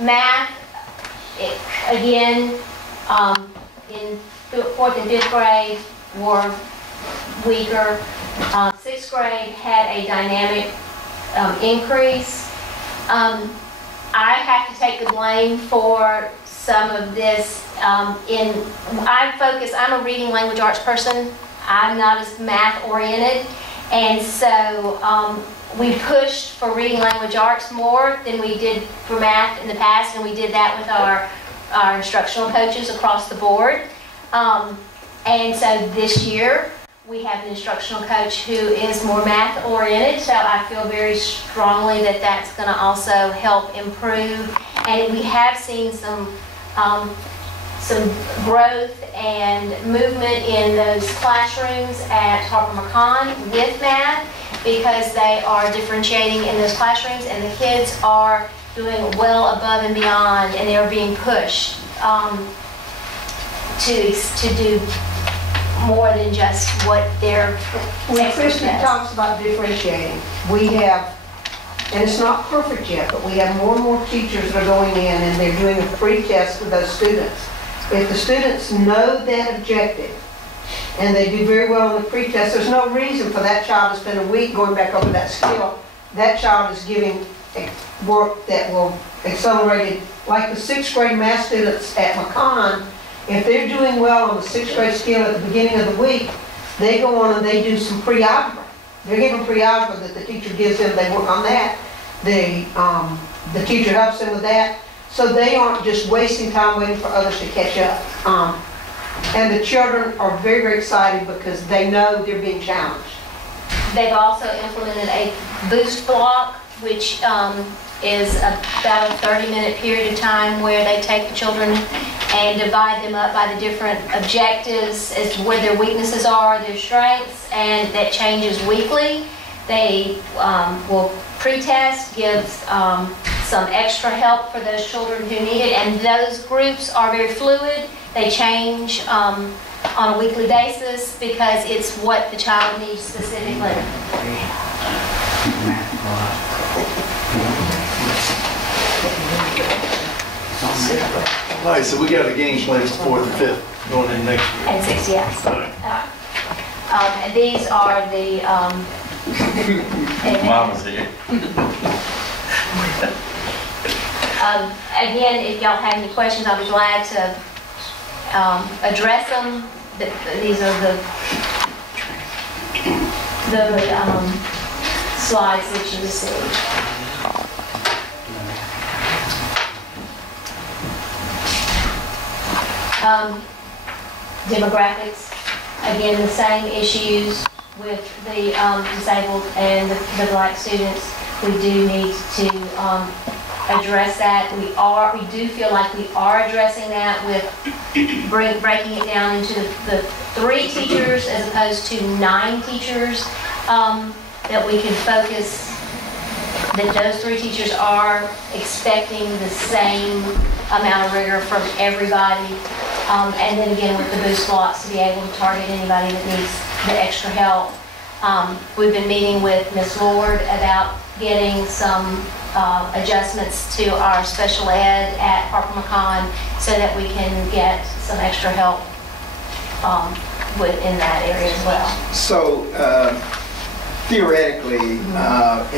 Math, again, in 4th and 5th grade were weaker. 6th grade had a dynamic increase. I have to take the blame for some of this. I'm a reading language arts person. I'm not as math oriented, and so we pushed for reading language arts more than we did for math in the past, and we did that with our instructional coaches across the board. And so this year we have an instructional coach who is more math oriented, so I feel very strongly that that's going to also help improve. And we have seen some growth and movement in those classrooms at Harper McCon with math, because they are differentiating in those classrooms and the kids are doing well above and beyond, and they're being pushed to do more than just what they're. When Kristen talks about differentiating, we have, and it's not perfect yet, but we have more and more teachers that are going in and they're doing a pre-test with those students. If the students know that objective and they do very well on the pre-test, there's no reason for that child to spend a week going back over that skill. That child is giving work that will accelerate it. Like the 6th grade math students at McCon, if they're doing well on the 6th grade skill at the beginning of the week, they go on and they do some pre-algebra. They're given pre-algebra that the teacher gives them, they work on that. The teacher helps them with that. So they aren't just wasting time waiting for others to catch up. And the children are very, very excited because they know they're being challenged. They've also implemented a boost block, which is about a 30-minute period of time where they take the children and divide them up by the different objectives as to where their weaknesses are, their strengths, and that changes weekly. They will pre-test, give some extra help for those children who need it, and those groups are very fluid. They change on a weekly basis because it's what the child needs specifically. All right, so we got a game plan for 4th and 5th going in next year. And 6th, yes. And these are the Mama's here. Again, if y'all have any questions, I'll be glad to address them. These are the slides that you received. Demographics, again, the same issues with the disabled and the black students. We do need to address that. We do feel like we are addressing that with breaking it down into the 3 teachers as opposed to 9 teachers, that we can focus, that those 3 teachers are expecting the same amount of rigor from everybody. And then again with the boost blocks to be able to target anybody that needs the extra help. We've been meeting with Ms. Lord about getting some adjustments to our special ed at Harper McCon so that we can get some extra help in that area as well. So theoretically,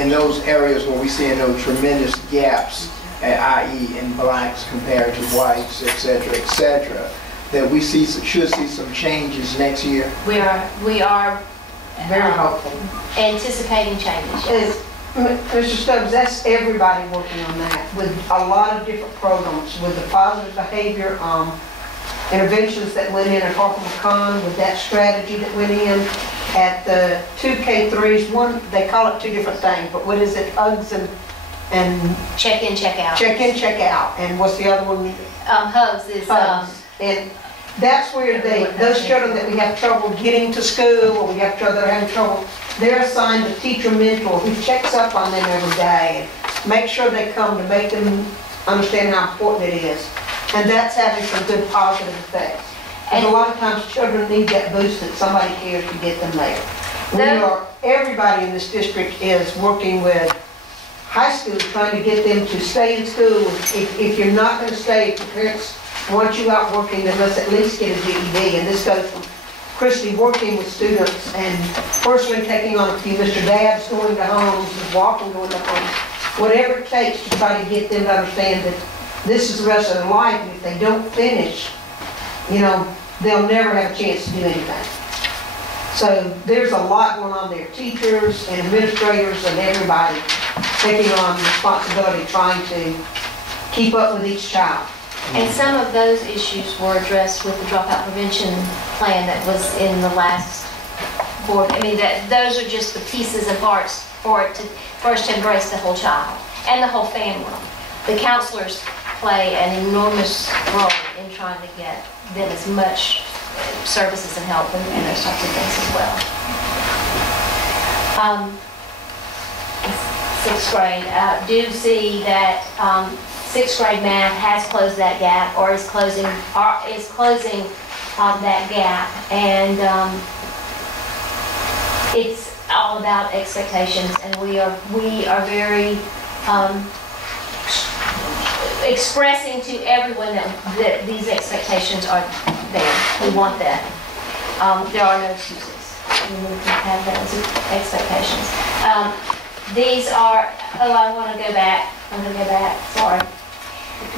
in those areas where we see those tremendous gaps, i.e. in blacks compared to whites, etc., that we should see some changes next year. We are Very helpful. anticipating changes. Yes. Mr. Stubbs, that's everybody working on that with a lot of different programs, with the positive behavior interventions that went in at Harper McCon, with that strategy that went in at the 2K3s. One, they call it 2 different things, but what is it? Hugs and Check in, check out. Check in, check out. And what's the other one? Hugs is Hugs. And that's where those children that we have trouble getting to school, or we have children that are having trouble, they're assigned a teacher mentor who checks up on them every day and makes sure they come to make them understand how important it is. And that's having some good positive effects. And a lot of times children need that boost that somebody cares to get them there. Everybody in this district is working with high school, trying to get them to stay in school. If you're not gonna stay, if your parents want you out working, then let's at least get a GED. And this goes from Christy working with students and personally taking on a few Mr. Dabbs, going to homes, and walking, going to homes, whatever it takes to try to get them to understand that this is the rest of their life, and if they don't finish, you know, they'll never have a chance to do anything. So there's a lot going on there. Teachers and administrators and everybody taking on responsibility, trying to keep up with each child. And some of those issues were addressed with the dropout prevention plan that was in the last board. I mean, those are just the pieces and parts for it to first embrace the whole child and the whole family. The counselors play an enormous role in trying to get them as much services and help and those types of things as well. Sixth grade, do see that sixth grade math has closed that gap, or is closing that gap, and it's all about expectations, and we are very expressing to everyone that these expectations are there. We want that. There are no excuses. We need to have those expectations. These are, I want to go back, sorry,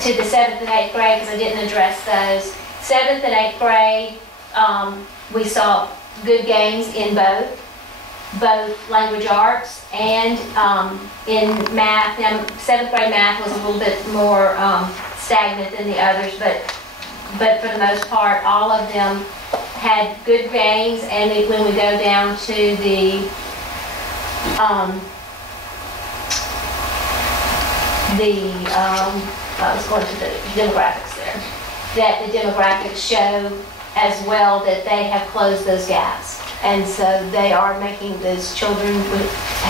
to the 7th and 8th grade, because I didn't address those. 7th and 8th grade, we saw good gains in both language arts and in math. Now, 7th grade math was a little bit more stagnant than the others, but for the most part, all of them had good gains. And when we go down to the I was going to the demographics there, that the demographics show as well that they have closed those gaps. And so they are making those children,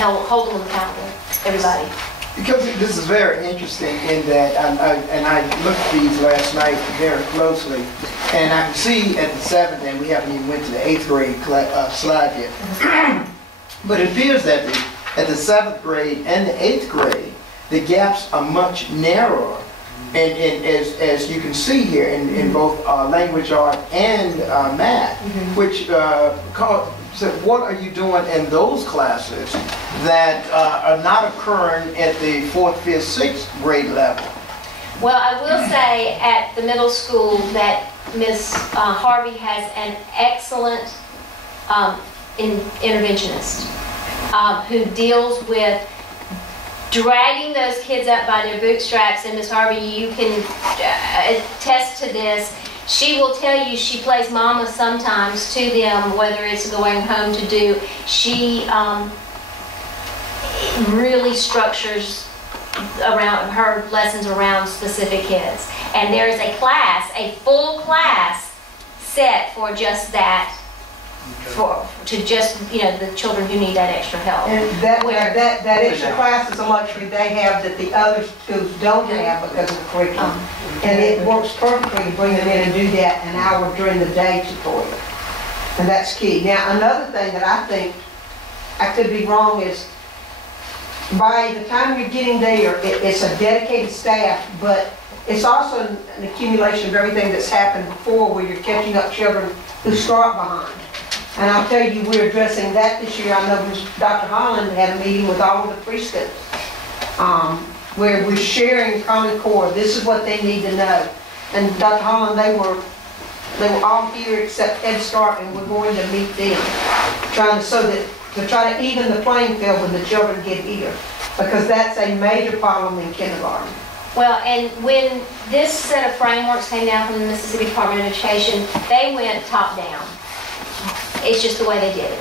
holding them accountable, everybody. Because this is very interesting in that, I looked at these last night very closely, and I can see at the 7th, and we haven't even went to the 8th grade slide yet, but it appears that at the 7th grade and the 8th grade, the gaps are much narrower. And as you can see here in both language art and math, which so what are you doing in those classes that are not occurring at the 4th, 5th, 6th grade level? Well, I will say at the middle school that Ms. Harvey has an excellent interventionist who deals with dragging those kids up by their bootstraps. And Ms. Harvey, you can attest to this. She will tell you she plays mama sometimes to them, whether it's going home to do. She really structures around her lessons around specific kids. And there is a class, a full class set for just that, to just, the children who need that extra help. And that extra class is a luxury they have that the other schools don't have because of the curriculum. And it works perfectly to bring them in and do that an hour during the day tutorial. And that's key. Now, another thing that I think, I could be wrong, is by the time you're getting there, it's a dedicated staff, but it's also an accumulation of everything that's happened before where you're catching up children who start behind. And I'll tell you, we're addressing that this year. I know Dr. Holland had a meeting with all of the preschools where we're sharing Common Core. This is what they need to know. And Dr. Holland, they were all here except Head Start, and we're going to meet them, to try to even the playing field when the children get here, because that's a major problem in kindergarten. Well, and when this set of frameworks came down from the Mississippi Department of Education, they went top down. It's just the way they did it.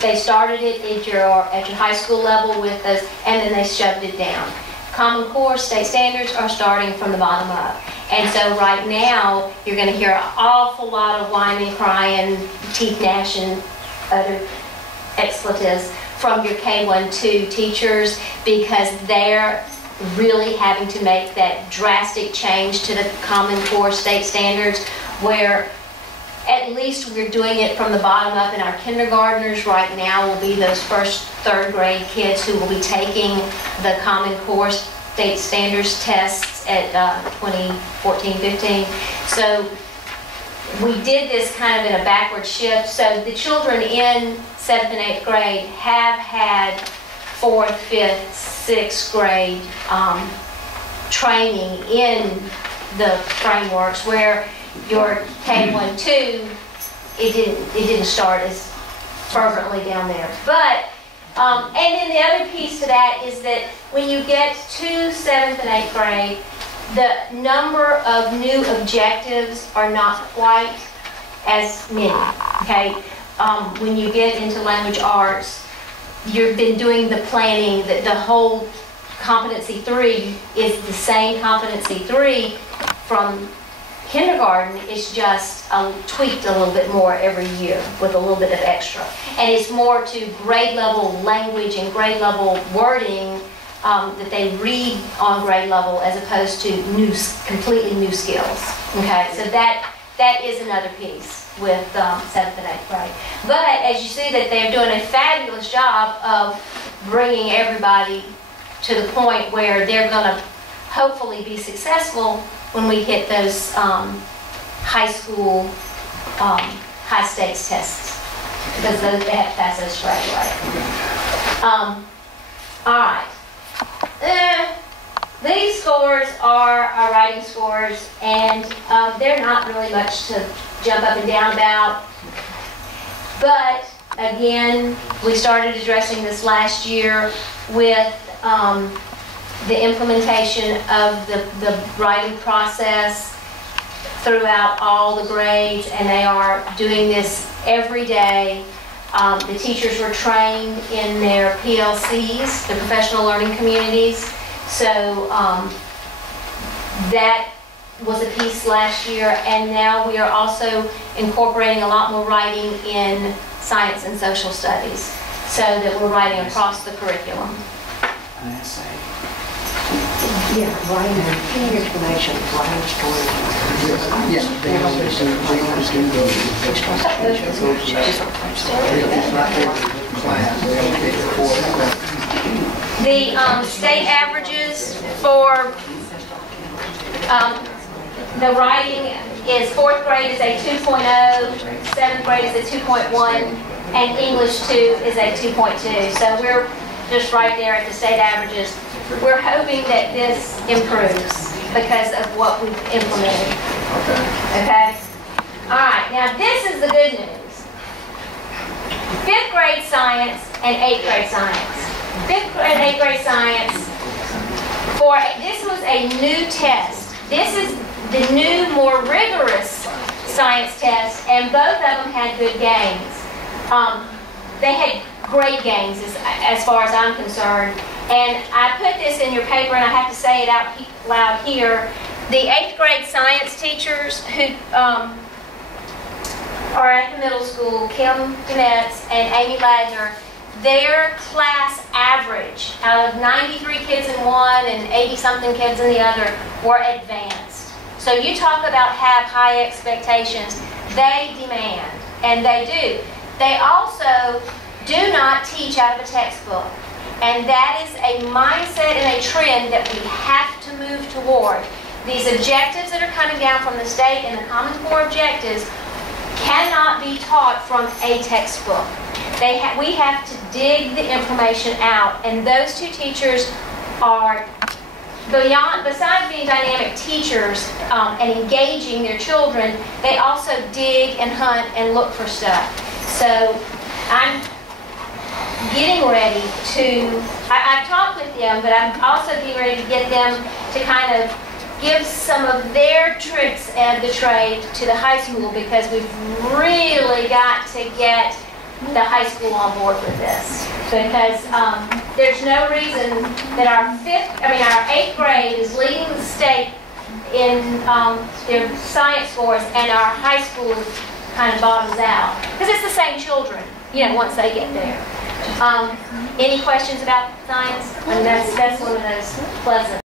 They started it at your high school level with us, and then they shoved it down. Common Core state standards are starting from the bottom up. And so right now, you're going to hear an awful lot of whining, crying, teeth gnashing, other expletives from your K-1-2 teachers, because they're really having to make that drastic change to the Common Core state standards, where At least we're doing it from the bottom up, and our kindergartners right now will be those first, third grade kids who will be taking the Common Core state standards tests at 2014-15. So we did this kind of in a backward shift. So the children in 7th and 8th grade have had 4th, 5th, 6th grade training in the frameworks, where your K-1, 2, it didn't start as fervently down there. But, and then the other piece to that is that when you get to 7th and 8th grade, the number of new objectives are not quite as many, okay? When you get into language arts, you've been doing the planning, the whole competency 3 is the same competency 3 from kindergarten. It's just tweaked a little bit more every year with a little bit of extra. And it's more to grade level language and grade level wording that they read on grade level, as opposed to completely new skills. Okay, so that is another piece with 7th and 8th grade. But as you see, that they're doing a fabulous job of bringing everybody to the point where they're going to hopefully be successful when we hit those high school high stakes tests, because they have to pass those straight away. All right. These scores are our writing scores, and they're not really much to jump up and down about. But again, we started addressing this last year with the implementation of the writing process throughout all the grades, and they are doing this every day. The teachers were trained in their PLCs, the professional learning communities. So that was a piece last year, and now we are also incorporating a lot more writing in science and social studies, so that we're writing across the curriculum. Yeah, writing, any explanation of writing stories. The state averages for the writing is 4th grade is a 2.0, 7th grade is a 2.1, and English 2 is a 2.2. So we're just right there at the state averages. We're hoping that this improves because of what we've implemented. Okay? All right, now this is the good news. 5th grade science and 8th grade science. 5th and 8th grade science, this was a new test. This is the new, more rigorous science test, and both of them had good gains. They had great gains as far as I'm concerned. And I put this in your paper, and I have to say it out loud here. The 8th grade science teachers who are at the middle school, Kim Demetz and Amy Ladner, their class average, out of 93 kids in one and 80-something kids in the other, were advanced. So you talk about have high expectations. They demand, and they do. They also do not teach out of a textbook. And that is a mindset and a trend that we have to move toward. These objectives that are coming down from the state and the Common Core objectives cannot be taught from a textbook. We have to dig the information out, and those two teachers are, besides being dynamic teachers and engaging their children, they also dig and hunt and look for stuff. So I'm getting ready to, I've talked with them, but I'm also getting ready to get them to kind of give some of their tricks of the trade to the high school, because we've really got to get the high school on board with this. Because there's no reason that our 8th grade is leading the state in their science scores, and our high school kind of bottoms out. Because it's the same children, once they get there. Any questions about science? And that's one of those pleasant